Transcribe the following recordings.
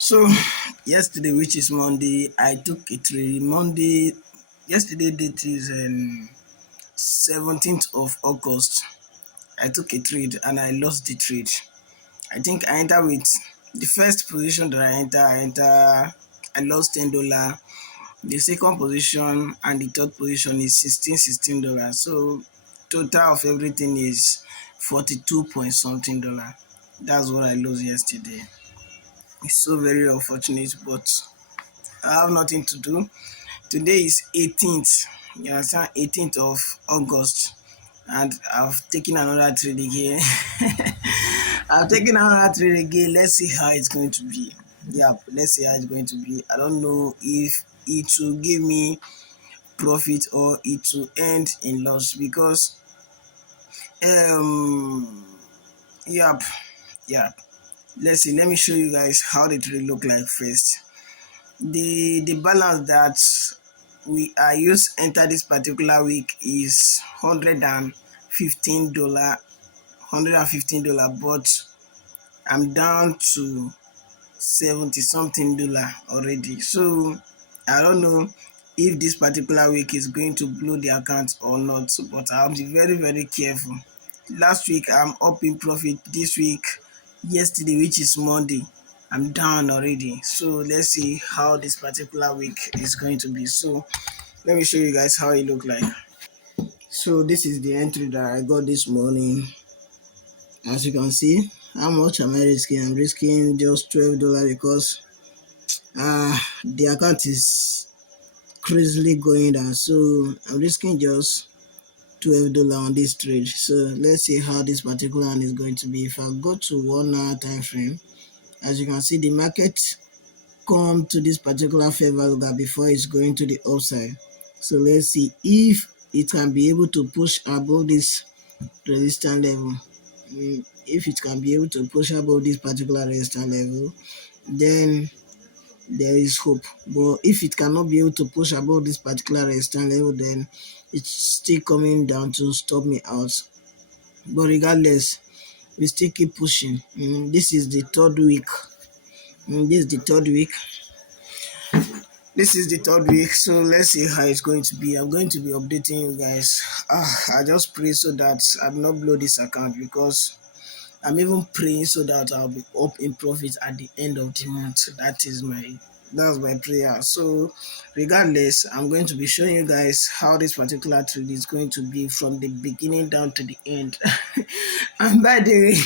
So yesterday, which is Monday, I took a trade. Yesterday date is 17th of August. I took a trade and I lost the trade. I think I entered with the first position that I lost $10. The second position and the third position is $16. So total of everything is 42 point something dollar. That's what I lost yesterday. It's so very unfortunate, but I have nothing to do. Today is 18th. You understand? 18th of August. And I've taken another trade again. I've taken another trade again. Let's see how it's going to be. Yeah, let's see how it's going to be. I don't know if it will give me profit or it will end in loss because um yep yep. Let's see. Let me show you guys how the trade look like first. The balance that we are used enter this particular week is $115, but I'm down to 70 something dollar already. So I don't know if this particular week is going to blow the account or not, but I'll be very careful. Last week I'm up in profit. This week, yesterday, which is Monday, I'm down already. So let's see how this particular week is going to be. So let me show you guys how it look like. So this is the entry that I got this morning. As you can see, how much am I risking? I'm risking just $12 because the account is crazily going down. So I'm risking just $12 on this trade. So let's see how this particular one is going to be. If I go to 1 hour time frame, as you can see, the market come to this particular fair value gap before it's going to the upside. So let's see if it can be able to push above this resistance level. If it can be able to push above this particular resistance level, then there is hope. But if it cannot be able to push above this particular resistance level, then it's still coming down to stop me out. But regardless, we still keep pushing. This is the third week. This is the third week. This is the third week, so let's see how it's going to be. I'm going to be updating you guys. I just pray so that I will not blow this account, because I'm even praying so that I'll be up in profit at the end of the month. That's my prayer. So regardless, I'm going to be showing you guys how this particular trade is going to be from the beginning down to the end. And by the way,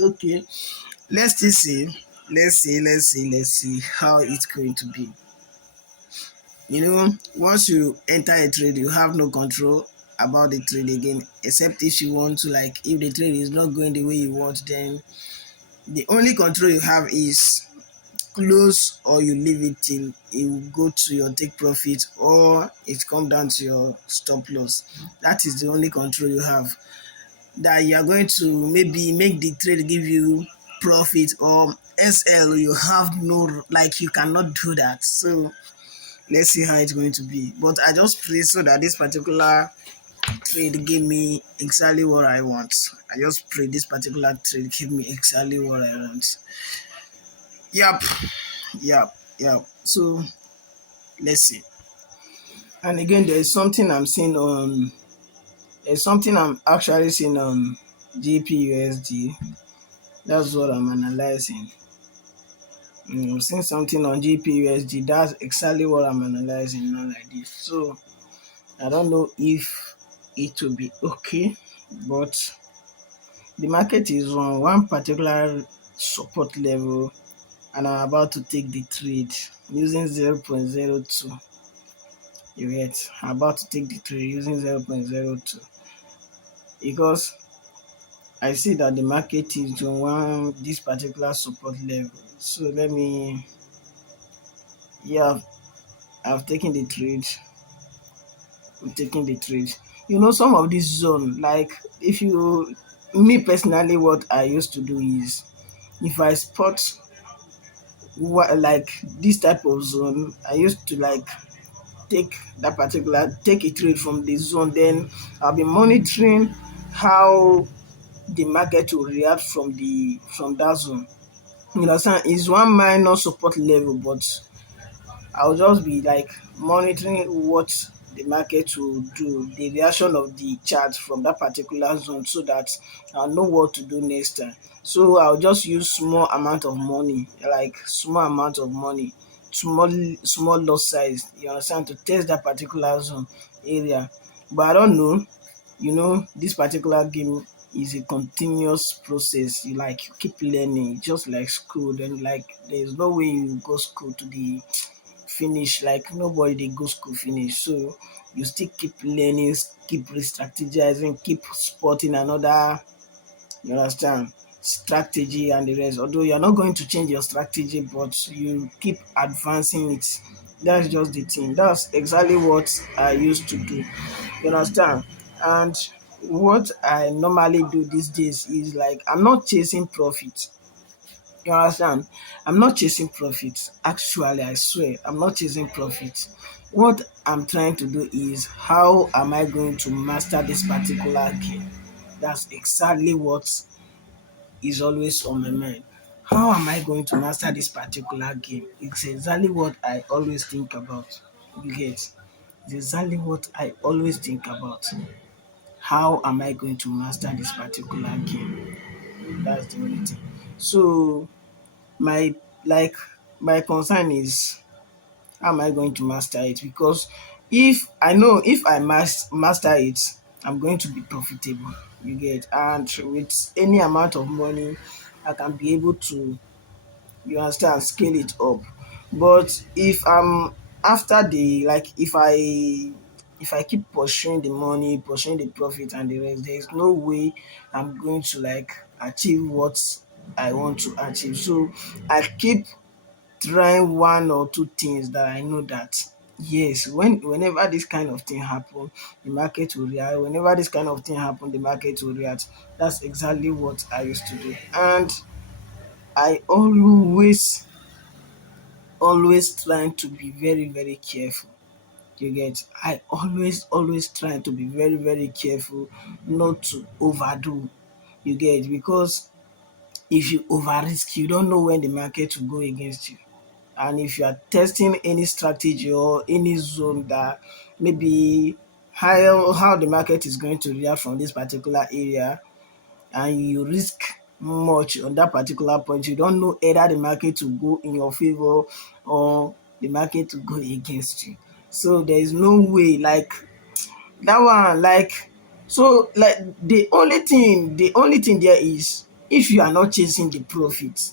okay. Let's just see. Let's see how it's going to be. Once you enter a trade, you have no control about the trade again, except if you want to, like, if the trade is not going the way you want, then the only control you have is close, or you leave it till it go to your take profit, or it come down to your stop loss. That is the only control you have. That you are going to maybe make the trade give you profit or SL, you have no, like, you cannot do that. So let's see how it's going to be. But I just pray so that this particular trade give me exactly what I want. I just pray this particular trade give me exactly what I want. Yep. So let's see. And again, there's something I'm actually seeing on GPUSD. That's what I'm analyzing. I'm seeing something on GPUSD. That's exactly what I'm analyzing now, like this. So I don't know if it will be okay, but the market is on one particular support level, and I'm about to take the trade using 0.02. You get? I'm about to take the trade using 0.02 because I see that the market is on this particular support level. So let me, yeah, I've taken the trade. I'm taking the trade. Some of this zone, like, me personally, what I used to do is, if I spot like this type of zone, I used to, like, take a trade from the zone. Then I'll be monitoring how the market will react from that zone. You understand? It's one minor support level, but I'll just be like monitoring what the market will do, the reaction of the chart from that particular zone, so that I'll know what to do next time. So I'll just use small amount of money, like small amount of money, small lot size, you understand, to test that particular zone area. But I don't know, this particular game is a continuous process. You keep learning, just like school. Then like there's no way you go school to the finish, like nobody dey go school finish. So you still keep learning, keep re-strategizing, keep spotting another, you understand, strategy and the rest. Although you're not going to change your strategy, but you keep advancing it. That's just the thing. That's exactly what I used to do. You understand? And what I normally do these days is like I'm not chasing profit. You understand? I'm not chasing profit. Actually, I swear, I'm not chasing profit. What I'm trying to do is how am I going to master this particular game? That's exactly what is always on my mind. How am I going to master this particular game? It's exactly what I always think about. You get? It's exactly what I always think about. How am I going to master this particular game? That's the only thing. So my like my concern is how am I going to master it? Because if I know if I master it, I'm going to be profitable. You get? And with any amount of money, I can be able to, you understand, scale it up. But if I'm after the like if I keep pursuing the money, pursuing the profit and the rest, there is no way I'm going to like achieve what I want to achieve. So I keep trying one or two things that I know that yes, whenever this kind of thing happen, the market will react. Whenever this kind of thing happen, the market will react. That's exactly what I used to do. And I always trying to be very, very careful. You get? I always trying to be very, very careful not to overdo. You get? Because if you over risk, you don't know when the market will go against you. And if you are testing any strategy or any zone that maybe how the market is going to react from this particular area, and you risk much on that particular point, you don't know either the market will go in your favor or the market will go against you. So there is no way like that one like so like the only thing there is if you are not chasing the profit,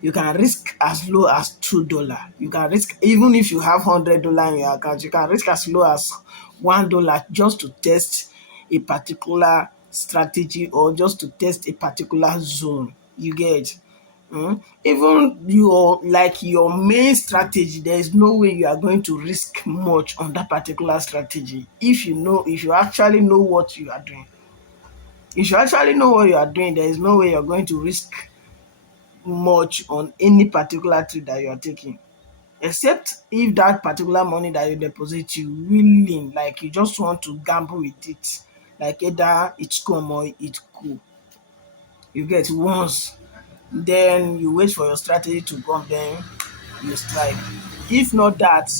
you can risk as low as $2. You can risk even if you have $100 in your account, you can risk as low as $1 just to test a particular strategy or just to test a particular zone. You get? Even your main strategy, there is no way you are going to risk much on that particular strategy if you actually know what you are doing. If you actually know what you are doing, there is no way you're going to risk much on any particular trade that you are taking, except if that particular money that you deposit you willing, like you just want to gamble with it, like either it's come or it go. You get? Once, then you wait for your strategy to come, then you strike. If not that,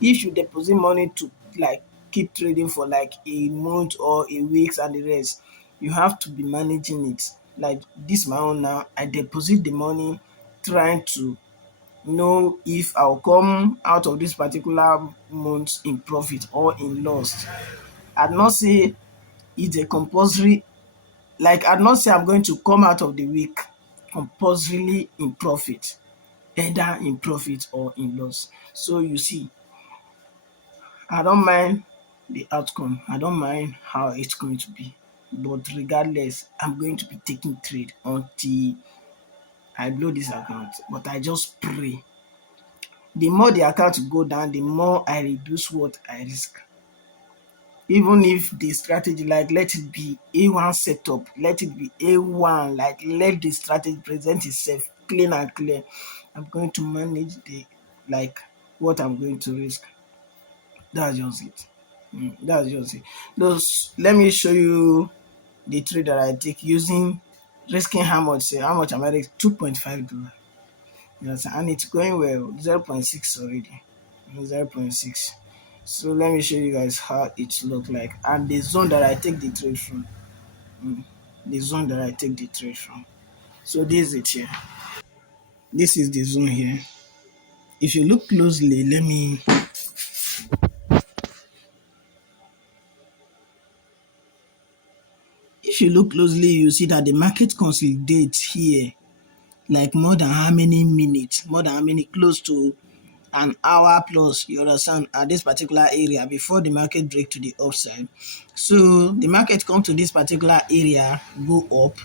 if you deposit money to like keep trading for like a month or a weeks and the rest, you have to be managing it. Like this my own now, I deposit the money trying to know if I'll come out of this particular month in profit or in loss. I'd not say it's a compulsory, like I'd not say I'm going to come out of the week compulsorily in profit, either in profit or in loss. So you see, I don't mind the outcome. I don't mind how it's going to be. But regardless, I'm going to be taking trade until I blow this account. But I just pray. The more the account go down, the more I reduce what I risk. Even if the strategy, like let it be A1 setup, let it be A1, like let the strategy present itself clean and clear. I'm going to manage like what I'm going to risk. That's just it. That's just it. Those Let me show you the trade that I take using risking how much? Say how much am I risking? $2.5. Yes, and it's going well. 0.6 already. 0.6. So let me show you guys how it look like and the zone that I take the trade from. Mm, the zone that I take the trade from. So this is it here. This is the zone here. If you look closely, if you look closely, you see that the market consolidates here like more than how many minutes, more than how many, close to an hour plus, you understand, at this particular area before the market break to the upside. So the market come to this particular area, go up.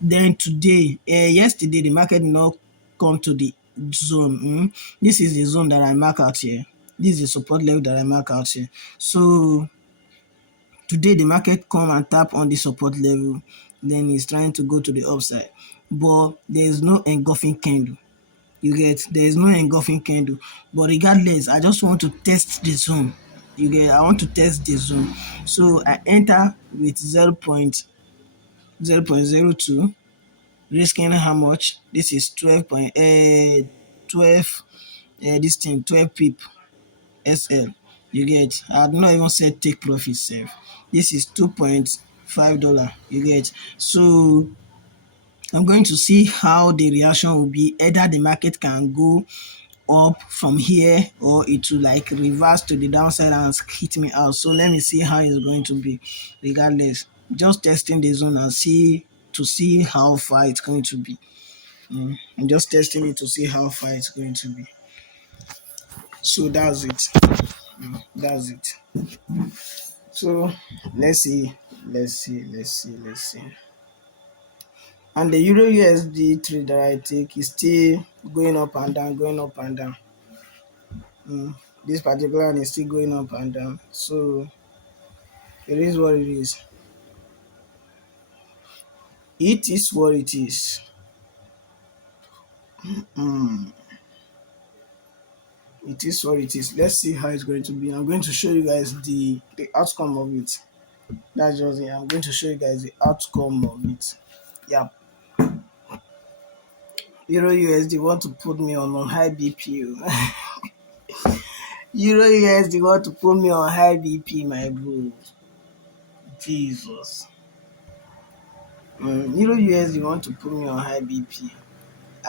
Then today, yesterday, the market did not come to the zone. This is the zone that I mark out here. This is the support level that I mark out here. So today the market come and tap on the support level, then it's trying to go to the upside, but there is no engulfing candle. You get, there is no engulfing candle, but regardless, I just want to test the zone. You get, I want to test the zone. So I enter with 0.02, risking how much? This is 12 this thing 12 pip SL. You get, I had not even said take profit sef. This is $2.5. You get, so I'm going to see how the reaction will be. Either the market can go up from here or it will like reverse to the downside and hit me out. So let me see how it's going to be. Regardless, just testing the zone and see how far it's going to be. I'm just testing it to see how far it's going to be. So that's it. That's it. So let's see. And the Euro USD trade that I take is still going up and down, going up and down. This particular one is still going up and down. So it is what it is. It is what it is. It is what it is. Let's see how it's going to be. I'm going to show you guys the outcome of it. That's just it. I'm going to show you guys the outcome of it. Yeah. Euro USD want to put me on high BP. Euro USD want to put me on high BP, my bro. Jesus. Euro USD want to put me on high BP.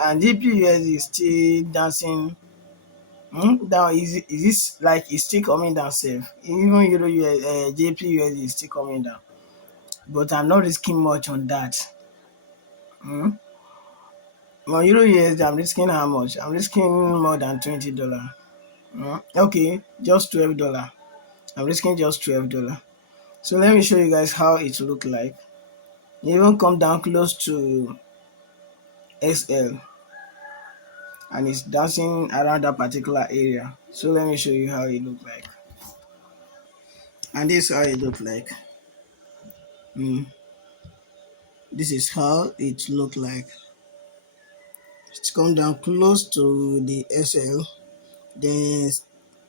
And JP USD is still dancing down. Is this like it's still coming down safe? Even Euro JP USD is still coming down. But I'm not risking much on that. On Euro USD, I'm risking how much? I'm risking more than $20. Okay, just $12. I'm risking just $12. So let me show you guys how it look like. Even come down close to SL and it's dancing around that particular area. So let me show you how it look like. And this is how it look like. This is how it look like. It's come down close to the SL, then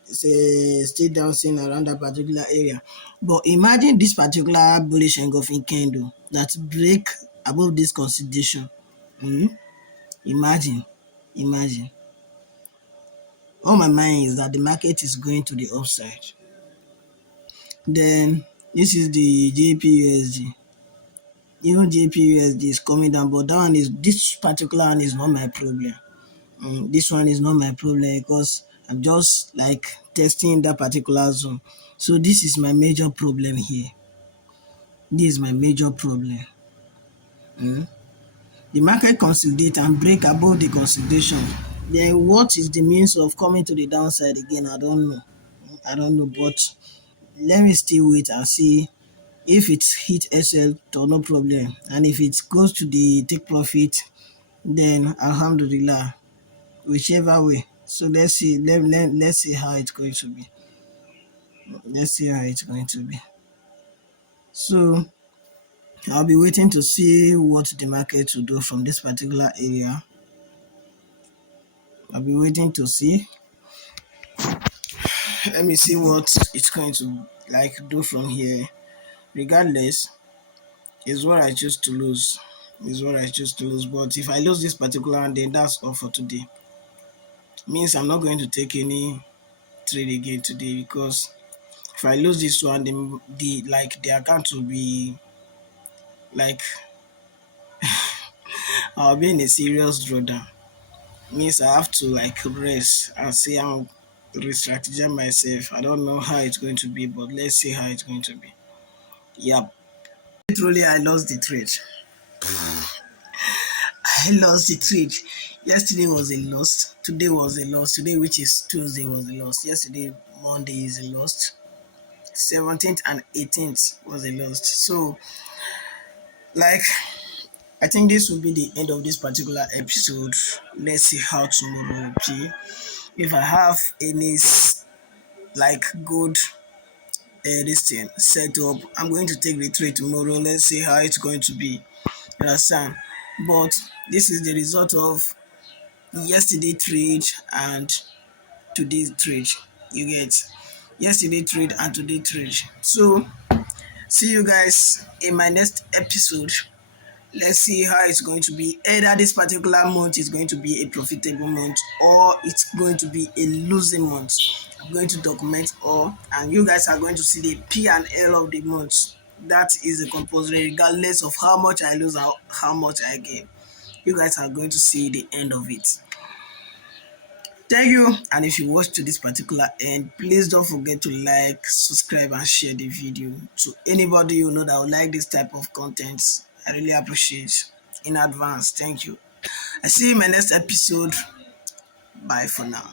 still dancing around that particular area. But imagine this particular bullish engulfing candle that break above this consolidation. Imagine. All my mind is that the market is going to the upside. Then this is the JPUSD. Even JPUSD is coming down, but this particular one is not my problem. This one is not my problem because I'm just like testing that particular zone. So this is my major problem here. This is my major problem. The market consolidate and break above the consolidation. Then what is the means of coming to the downside again? I don't know, but let me still wait and see if it hit SL or no problem. And if it goes to the take profit, then alhamdulillah, whichever way. So let's see. Let's see how it's going to be. Let's see how it's going to be. So I'll be waiting to see what the market will do from this particular area. I'll be waiting to see. Let me see what it's going to like do from here. Regardless, Is what I choose to lose. Is what I choose to lose. But if I lose this particular one, then that's all for today. Means I'm not going to take any trade again today, because if I lose this one, the account will be like, I'll be in a serious drawdown. Means I have to like rest and see how re-strategize myself. I don't know how it's going to be, but let's see how it's going to be. Yep. Literally, I lost the trade. I lost the trade. Yesterday was a loss. Today was a loss. Today, which is Tuesday, was a loss. Yesterday, Monday, is a loss. 17th and 18th was a loss. So, like, I think this will be the end of this particular episode. Let's see how tomorrow will be. If I have any like good this thing set up, I'm going to take the trade tomorrow. Let's see how it's going to be. You understand? But this is the result of yesterday trade and today's trade. You get yesterday trade and today trade. So see you guys in my next episode. Let's see how it's going to be. Either this particular month is going to be a profitable month, or it's going to be a losing month. I'm going to document all, and you guys are going to see the P and L of the month. That is a compulsory, regardless of how much I lose or how much I gain. You guys are going to see the end of it. Thank you. And if you watch to this particular end, please don't forget to like, subscribe, and share the video to anybody you know that would like this type of content. I really appreciate in advance. Thank you. I see you in my next episode. Bye for now.